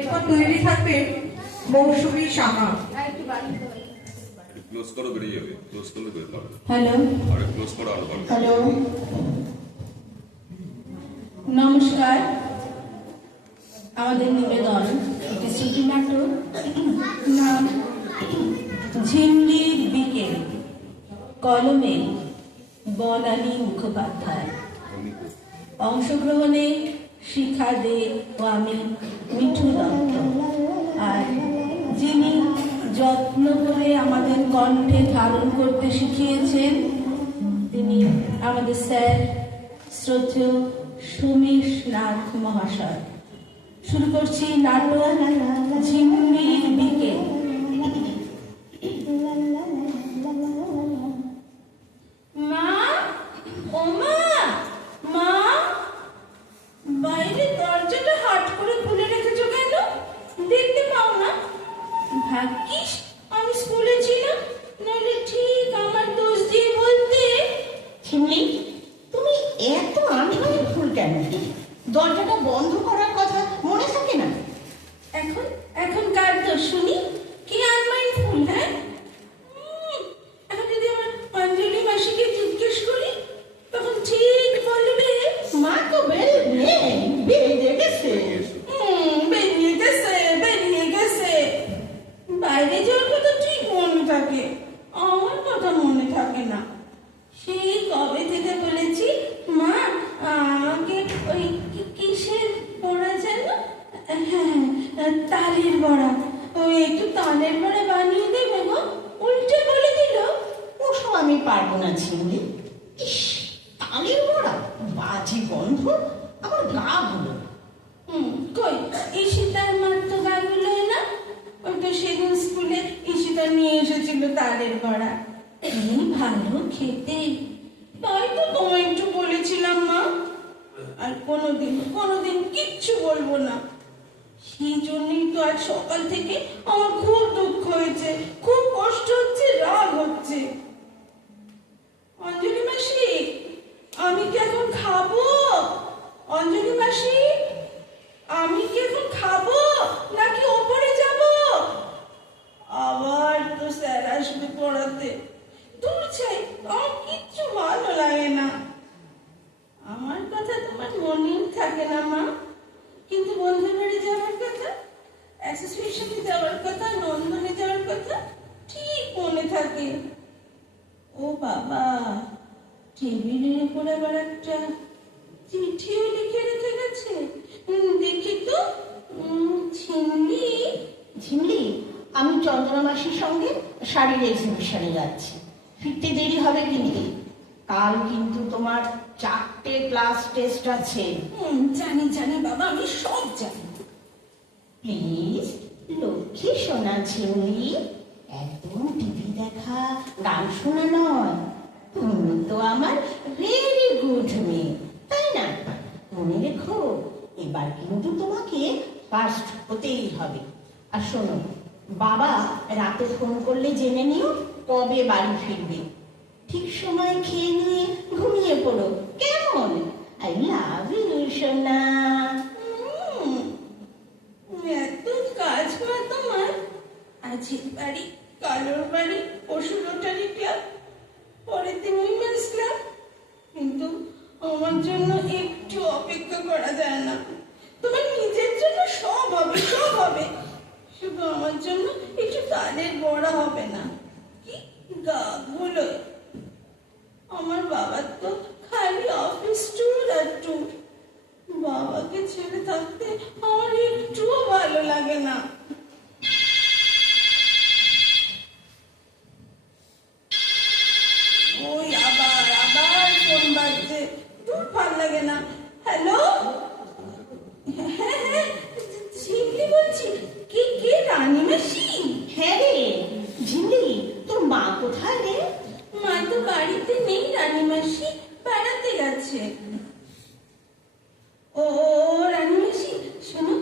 এরপর তৈরি থাকবে মৌসুমী সাহা। ক্লোজ করো, বেরিয়ে যাবে। ক্লোজ করলে বের করো। হ্যালো, আরে ক্লোজ করো আরো ভালো। হ্যালো, নমস্কার। আমাদের নিবেদন একটি শ্রুতিনাটক, নাম ঝিমলির বিকেল, কলমে বনানী মুখোপাধ্যায়। অংশগ্রহণে শিখা দে ও আমি মিঠু দত্ত। আর যিনি যত্ন করে আমাদের কণ্ঠে ধারণ করতে শিখিয়েছেন তিনি আমাদের স্যার শ্রদ্ধেয় সুমেশ নাথ মহাশয়। শুরু করছি নাটক ঝিমলির বিকেল। মা, ও মা, মা, বাইরে দরজাটা হাট করে খুলে রেখেছো কেন? দেখতে পাও না? ভাগ্যিস আমি স্কুলে ছিলাম, নইলে ঠিক আমার দোষ দিয়ে বলতে। ঝিমলি, তুমি এত আনন্দের ফুল কেন? দরজাটা বন্ধ করার কথা মনে থাকে না? এখন এখন কার দোষ শুনি? কি আনমাইন্ডফুল? হ্যাঁ, এখন যদি আমার অঞ্জলি মাসিকে জিজ্ঞেস করি তখন ঠিক বলবে মা তো বেরিয়ে গেছে। বেরিয়ে গেছে, বেরিয়ে গেছে। বাইরে যাওয়ার কথা ঠিক মনে থাকে, আমার কথা মনে থাকে না। সেই কবে থেকে বলেছি মা আমাকে ওই কিসের বড়া যেন, হ্যাঁ তালের বড়া, ওই একটু তালের বড়া বানিয়ে দেবে গো। উল্টে বলে দিল ওসব আমি পারবো না ঝিমলি। ইস, তালের বড়া, বাজে গন্ধ, আমার গা গুলো। কই ঈশিতার মার তো গাগুলো না? ওই তো সেদিন স্কুলে ঈশিতা নিয়ে এসেছিল তালের বড়া, কি ভালো খেতে। তাই তো তোমায় একটু বলেছিলাম মা, আর কোনোদিন কিচ্ছু বলবো না। সেই জন্যই তো আজ সকাল থেকে আমার খুব দুঃখ হয়েছে, খুব কষ্ট হচ্ছে, রাগ হচ্ছে। অঞ্জলি মাসি, আমি কি এখন খাবো? অঞ্জলি মাসি, আমি কি এখন খাবো নাকি ওপরে যাব? আবার তো স্যার আসবে পড়াতে। দূর চাই, আমার কিচ্ছু ভালো লাগে না। আমার কথা তোমার মনেই থাকে না মা, কিন্তু বন্ধুর বাড়ি যাওয়ার কথা, অ্যাসোসিয়েশনে যাওয়ার কথা, নন্দনে যাওয়ার কথা ঠিক মনে থাকে। ও বাবা, টেবিলের উপর আবার একটা চিঠিও লিখে রেখে গেছে। দেখি তো। ঝিমলি, ঝিমলি, আমি চন্দ্রা মাসির সঙ্গে শাড়ির এক্সিবিশনে যাচ্ছি। ফিরতে দেরি হবে কিন্তু। কাল কিন্তু তোমার 4টে ক্লাস টেস্ট আছে। জানি বাবা, আমি সব জানি। প্লিজ, লক্ষ্মী সোনা ঝিমলি, একদম টিভি দেখা, গান শোনা নয়। তুমি তো আমার ভেরি গুড মেয়ে, তাই না? মনে রেখো, এবার কিন্তু তোমাকে ফার্স্ট হতেই হবে। আর শোনো, বাবা রাতে ফোন করলে জেনে নিও কবে বাড়ি ফিরবে। ঠিক সময় খেয়ে নিয়ে ঘুমিয়ে পড়ো, কেমন? আই লাভ ইউ সোনা। এত কাজ মা তোমার, আজের বাড়ি, কালোর বাড়ি, পশু রোটারি ক্লাব, পরের দিন উইমেন্স ক্লাব। কিন্তু আমার জন্য একটু অপেক্ষা করা যায় না? তোমার নিজের জন্য সব হবে, সব হবে, শুধু আমার জন্য একটু তালের বড়া হবে না? কি গা গুলো! আমার বাবার তো খালি অফিস ট্যুর আর ট্যুর। বাবাকে ছেড়ে থাকতে আমার একটুও ভালো লাগে না। ওই আবার ফোন বাজছে, তোর ভাল লাগে না। হ্যালো, হ্যাঁ, ঝিমলি বলছি। কে রানী মাসি? হ্যাঁ রে ঝিমলি, তোর মা কোথায় রে? মা তো বাড়িতে নেই রানী মাসি, বেড়াতে গেছে। ও রানী মাসি, শোনো,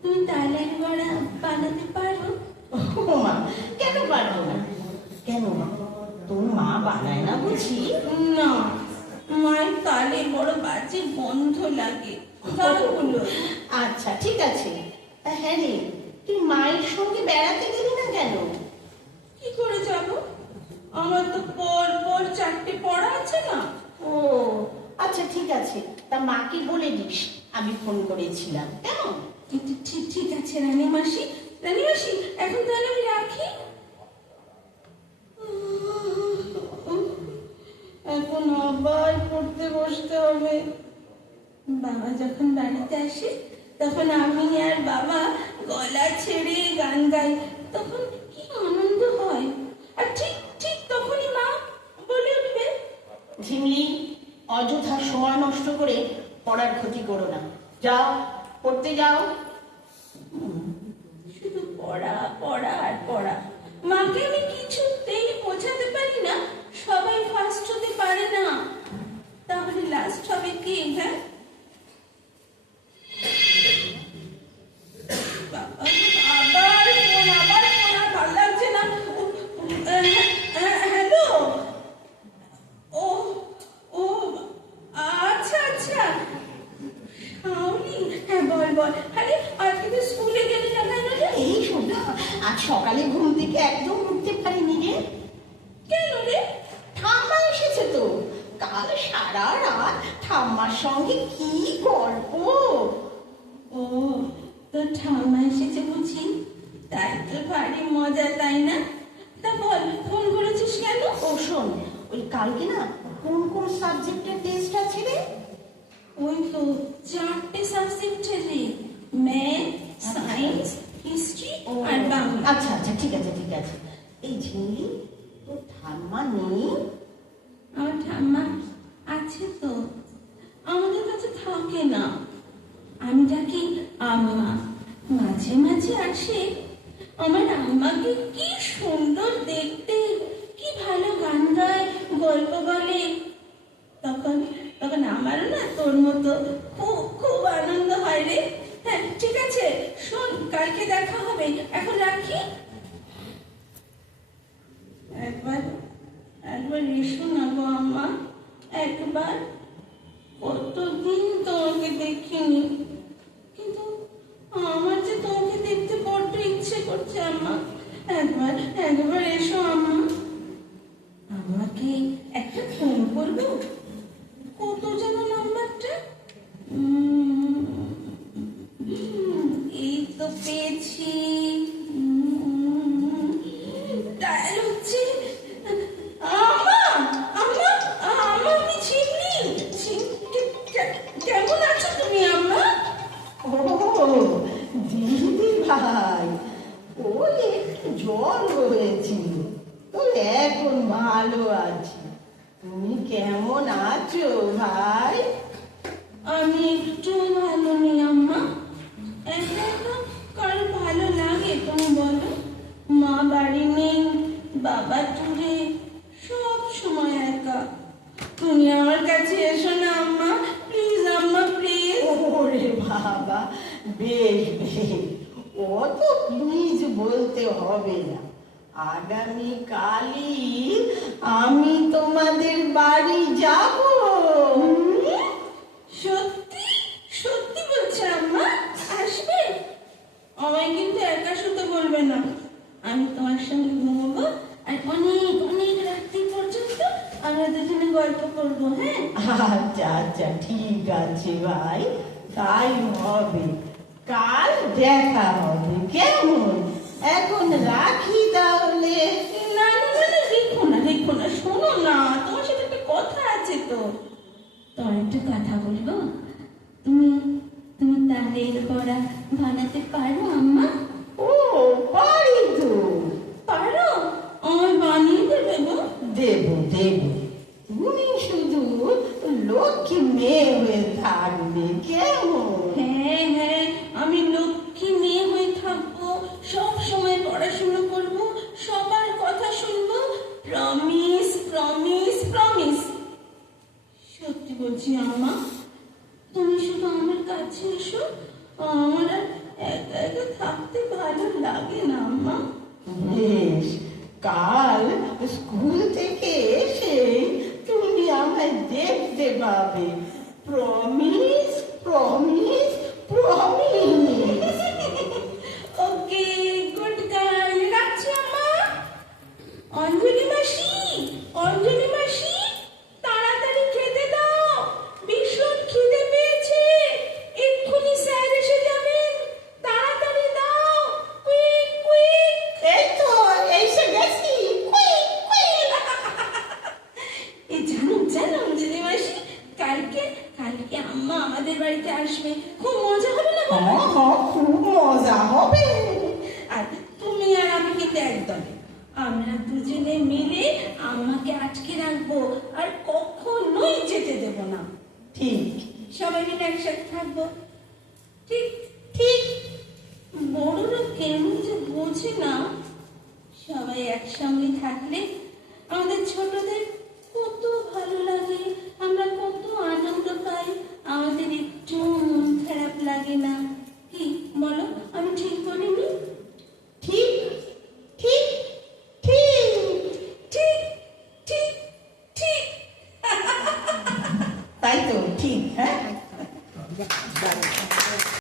তুমি তালের বড়া বানাতে পারো? ও মা, কেন পারবো না? কেন, তোর মা বানায় না বুঝি? না, মায়ের তালের বড় বাজে যে বন্ধ লাগে তা হলো। আচ্ছা ঠিক আছে। হ্যাঁ রে, তুই মায়ের সঙ্গে বেড়াতে গেলি না কেন? কি করে যাব? আমার তো পর পর 4টে পড়া আছে না। ও আচ্ছা ঠিক আছে, তা মাকে বলে দিস আমি ফোন করেছিলাম, কেমন? ঠিক আছে রানী মাসি। রানী মাসি, এখন তাহলে আমি রাখি। এখন আবার পড়তে বসতে হবে। বাবা যখন বাড়িতে আসে তখন আমি আর বাবা গলা ছেড়ে গান গাই, তখন কি আনন্দ হয়। আর ঠিক ঠিক তখনই মা বলে উঠবে, ঝিমলি, অযথা সময় নষ্ট করে পড়ার ক্ষতি করো না, যাও পড়তে যাও। শুধু পড়া পড়া আর পড়া। মাকে আমি কিছুতেই বোঝাতে পারি না সবাই ফার্স্ট হতে পারে না, তাহলে লাস্ট হবে কে? হ্যাঁ, আবার ফোন, আর ভালো লাগছে না। হ্যালো, ও ও আচ্ছা আচ্ছা শাওনি, হ্যাঁ বল। আরে আজকে তো স্কুলে গেলি না কেন রে? এই শোনা, আজ সকালে ঘুম থেকে একদম উঠতে পারিনি রে। কেন রে? ঠাম্মা এসেছে তো, কাল সারা রাত ঠাম্মার সঙ্গে কি গল্প। ও, তো ঠাম্মা এসেছে বুঝি, তাই তো ভারী মজা, তাই না? তা বল, ফোন করেছিস কেন? ও শোন, ওই কালকে না কোন কোন সাবজেক্টের টেস্ট আছে রে? ওই তো 4টে সাবজেক্টে রে, ম্যাথ, সায়েন্স, হিস্ট্রি আর বাংলা। আচ্ছা আচ্ছা ঠিক আছে ঠিক আছে। এই ঝিমলি, তোর ঠাম্মা নেই? আমার ঠাম্মা আছে তো, আমাদের কাছে থাকে না। আমি ডাকি আম্মা, মাঝে মাঝে আসে। আমার আম্মাকে কি সুন্দর দেখতে, কি ভালো গান গায়, গল্প বলে। তখন তখন আমারও না তোর মতো খুব খুব আনন্দ হয় রে। হ্যাঁ ঠিক আছে, শোন, কালকে দেখা হবে, এখন রাখি। একবার একবার এসো না গো আম্মা, একবার। কতদিন তোমাকে দেখিনি, কিন্তু আমার যে তোমাকে দেখতে বড্ড ইচ্ছে করছে আম্মা। একবার এসো আম্মা। আমাকে একটা ফোন করবো? কত যেন নাম্বারটা? এই তো পেয়েছি। ডায়াল হচ্ছে। আম্মা, আমি ঝিমলি। কেমন আছো তুমি আম্মা? ও দিদি ভাই, ও একটু জ্বর হয়েছিল, তো এখন ভালো আছি। তুমি কেমন আছো ভাই? আমি একটু ভালো নেই আম্মা। একা কার ভালো লাগে তুমি বলো? মা বাড়ি নেই, বাবা দূরে, সব সময় একা। তুমি আমার কাছে এসো না আম্মা, প্লিজ আম্মা, প্লিজ। ওরে বাবা, বেশ বেশ, অত প্লিজ বলতে হবে না। আগামী কালই আমি তোমাদের বাড়ি যাব। সত্যি সত্যি বলছে আম্মা? আসবে? আমায় কিন্তু একা শুতে বলবে না, আমি তোমার সঙ্গে ঘুমবো, আর অনেক অনেক রাত্রি পর্যন্ত আমরা দুজনে গল্প করবো। হ্যাঁ আচ্ছা আচ্ছা ঠিক আছে ভাই, তাই হবে। কাল দেখা হবে, কেমন? এখন রাখি তাহলে। না, রেখো না, শোনো না, তোমার সাথে একটা কথা আছে তো। তোমার একটা কথা বলবো? তুমি তুমি তালের বড়া বানাতে পারো আম্মা? ও পারি তো। পারো? আমায় বানিয়ে দেবে গো? দেব দেব, তুমি শুধু লক্ষ্মী মেয়ে হয়ে থাকবে, কেমন? হ্যাঁ, আমি লক্ষ্মী মেয়ে হয়ে থাকবো, সব সময় পড়াশোনা করবো, সবার কথা শুনবো। Promise promise promise. সত্যি বলছি আম্মা, তুমি শুধু আমার কাছে এসো, আমার আর একা একা থাকতে ভালো লাগে না আম্মা। বেশ, কাল স্কুল থেকে এসে তুমি আমায় দেখতে পাবে, প্রমিস প্রমিস প্রমিস। ওকে, গুড গার্ল। রাখছি আম্মা। অঞ্জলি মাসি, অঞ্জলি মাসি, তাড়াতাড়ি খেতে দাও, ভীষণ খিদে পেয়েছে। এক্ষুনি স্যার এসে যাবেন, তাড়াতাড়ি দাও, কুইক কুইক। এই তো এসে গেছি, কুইক কুইক। এই জানো অঞ্জলি মাসি, কালকে কালকে আম্মা আমাদের বাড়িতে আসবে, খুব মজা হবে না বাবা? খুব মজা হবে। আর তুমি আর আমি কিন্তু একদম, আমরা দুজনে মিলে আম্মাকে আটকে রাখবো আর কখনোই যেতে দেব না। ঠিক সবাই মিলে একসাথে থাকবো। ঠিক ঠিক। বড়রা কেমন যে বোঝে না, সবাই একসঙ্গে থাকলে আমাদের ছোটদের কত ভালো লাগে, আমরা কত আনন্দ পাই, আমাদের একটু মন খারাপ লাগে না। কি বলো, আমি ঠিক বলিনি? ঠিক ঠিক ঠিক ঠিক ঠিক ঠিক। তাই তো ঠিক। হ্যাঁ